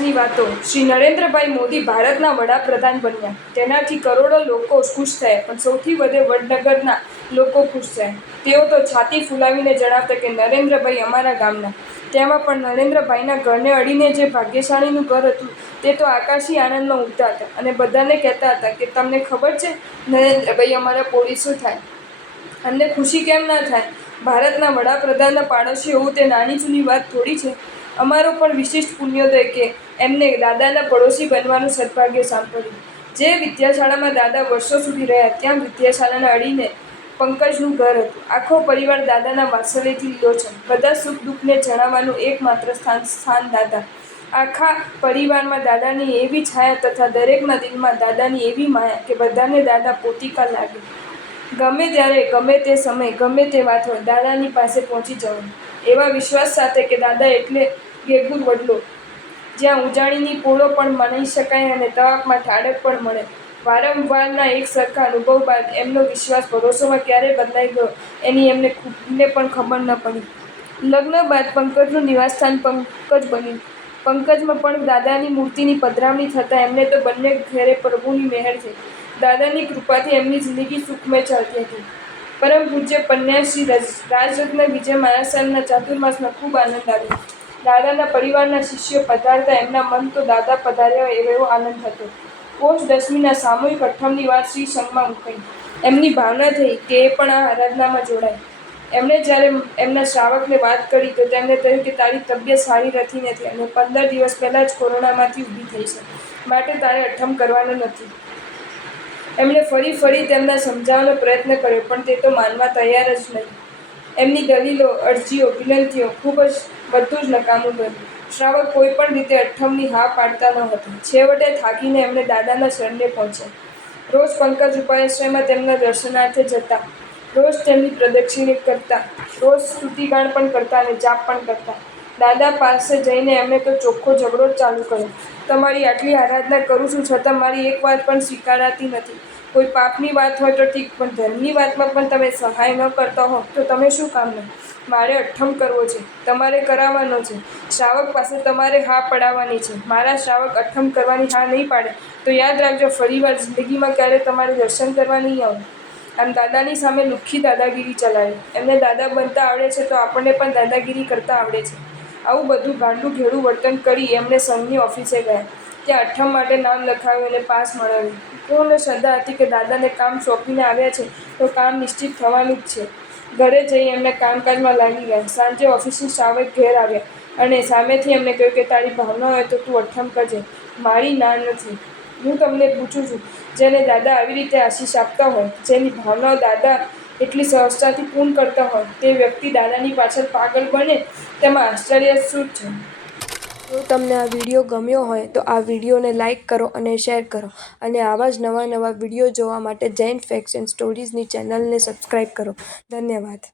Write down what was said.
આજની વાતો। શ્રી નરેન્દ્રભાઈ મોદી ભારતના વડાપ્રધાન બન્યા, તેનાથી કરોડો લોકો ખુશ થયા, પણ સૌથી વધુ વડનગરના લોકો ખુશ થયા। તેઓ તો છાતી ફૂલાવીને જણાવતા કે નરેન્દ્રભાઈ અમારા ગામના। તેમાં પણ નરેન્દ્રભાઈના ઘરને અડીને જે ભાગ્યશાળીનું ઘર હતું તે તો આકાશી આનંદમાં ઉડતા હતા અને બધાને કહેતા હતા કે તમને ખબર છે નરેન્દ્રભાઈ અમારા પોલીસો થાય, અમને ખુશી કેમ ના થાય? ભારતના વડાપ્રધાનના પાડોશી હોવું તે નાની જૂની વાત થોડી છે। અમારો પણ વિશિષ્ટ પુણ્યોદય કે એમને દાદાના પડોશી બનવાનું સદભાગ્ય સાંપડ્યું। જે વિદ્યાશાળામાં દાદા વર્ષો સુધી રહ્યા ત્યાં વિદ્યાશાળાના અડીને પંકજનું ઘર હતું। આખો પરિવાર દાદાના વાત્સલ્યથી લીલોછમ, બધા સુખ દુઃખને જણાવવાનું એકમાત્ર સ્થાન દાદા। આખા પરિવારમાં દાદાની એવી છાયા તથા દરેકના દિલમાં દાદાની એવી માયા કે બધાને દાદા પોતીકા લાગે। ગમે ત્યારે, ગમે તે સમયે, ગમે તે વાત હોય, દાદાની પાસે પહોંચી જવાનું, એવા વિશ્વાસ સાથે કે દાદા એટલે ગેગુર વડલો, જ્યાં ઉજાણીની પોળો પણ માણી શકાય અને તવાપમાં ઠાડક પણ મળે। વારંવારના એક સરખા અનુભવ બાદ એમનો વિશ્વાસ ભરોસામાં ક્યારે બદલાઈ ગયો એની એમને ખુદને પણ ખબર ન પડી। લગ્ન બાદ પંકજનું નિવાસસ્થાન પંકજ બન્યું। પંકજમાં પણ દાદાની મૂર્તિની પધરામણી થતાં એમને તો બંને ઘેરે પ્રભુની મહેર થઈ। દાદાની કૃપાથી એમની જિંદગી સુખમય ચાલતી હતી। પરમ પૂજ્ય પન્યાશ્રી રાજરત્ન વિજય મહારાજના ચાતુર્માસમાં ખૂબ આનંદ આવ્યો। દાદાના પરિવારના શિષ્યો પધારતા એમના મન તો દાદા પધાર્યા એવો આનંદ હતો। પોષ દશમીના સામૂહિક અઠ્ઠમની વાત શ્રી સંઘમાં મુકાઈ। એમની ભાવના થઈ કે એ પણ આ આરાધનામાં જોડાય। એમણે જ્યારે એમના શ્રાવકને વાત કરી તો તેમણે કહ્યું કે તારી તબિયત સારી રહેતી નથી અને 15 દિવસ પહેલાં જ કોરોનામાંથી ઊભી થઈ છે, માટે તારે અઠ્ઠમ કરવાનો નથી। એમણે ફરી તેમને સમજાવવાનો પ્રયત્ન કર્યો, પણ તે તો માનવા તૈયાર જ નહીં। એમની દલીલો, અરજીઓ, વિનંતીઓ બધું જ નકામું ગયું। શ્રાવક કોઈ પણ રીતે અઠ્ઠમની હા પાડતા ન હતા। છેવટે થાકીને એમણે દાદાના શરણે પહોંચ્યા। રોજ પંકજ ઉપાશ્રયમાં તેમના દર્શનાર્થે જતા, રોજ તેમની પ્રદક્ષિણે કરતા, રોજ સ્તુતિગાન પણ કરતા અને જાપ પણ કરતા। દાદા પાસે જઈને એમણે તો ચોખ્ખો ઝઘડો જ ચાલુ કર્યો, તમારી આટલી આરાધના કરું છું છતાં મારી એક વાત પણ સ્વીકારાતી નથી। કોઈ પાપની વાત હોય તો ઠીક, પણ ધર્મની વાતમાં પણ તમે સહાય ન કરતા હો તો તમે શું કામના? મારે અઠ્ઠમ કરવો છે, તમારે કરાવવાનો છે। શ્રાવક પાસે તમારે હા પડાવવાની છે। મારા શ્રાવક અઠ્ઠમ કરવાની હા નહીં પાડે તો યાદ રાખજો, ફરીવાર જિંદગીમાં ક્યારેય તમારે દર્શન કરવા નહીં આવું। આમ દાદાની સામે લુખ્ખી દાદાગીરી ચલાવી। એમને દાદા બનતા આવડે છે તો આપણને પણ દાદાગીરી કરતા આવડે છે। આવું બધું ગાંડું ઘેડું વર્તન કરી એમણે સંઘની ઓફિસે ગયા। ત્યાં અઠ્ઠમ માટે નામ લખાવ્યું અને પાસ મળાવ્યું। પૂર્ણ શ્રદ્ધા હતી કે દાદાને કામ સોંપીને આવ્યા છે તો કામ નિશ્ચિત થવાનું જ છે। ઘરે જઈ એમના કામકાજમાં લાગી ગયા। સાંજે ઓફિસથી શ્રાવક ઘેર આવ્યા અને સામેથી એમને કહ્યું કે તારી ભાવના હોય તો તું અઠ્ઠમ કરજે, મારી ના નથી। હું તમને પૂછું છું, જેને દાદા આવી રીતે આશીષ આપતા હોય, જેની ભાવનાઓ દાદા એટલી સહજતાથી પૂર્ણ કરતા હોય, તે વ્યક્તિ દાદાની પાછળ પાગલ બને તેમાં આશ્ચર્ય શું છે? જો તમને આ વિડીયો ગમ્યો હોય તો આ વિડીયોને લાઇક કરો અને શેર કરો અને આવા જ નવા વિડીયો જોવા માટે જૈન ફેક્ટ્સ એન્ડ સ્ટોરીઝની ચેનલને સબસ્ક્રાઈબ કરો। ધન્યવાદ।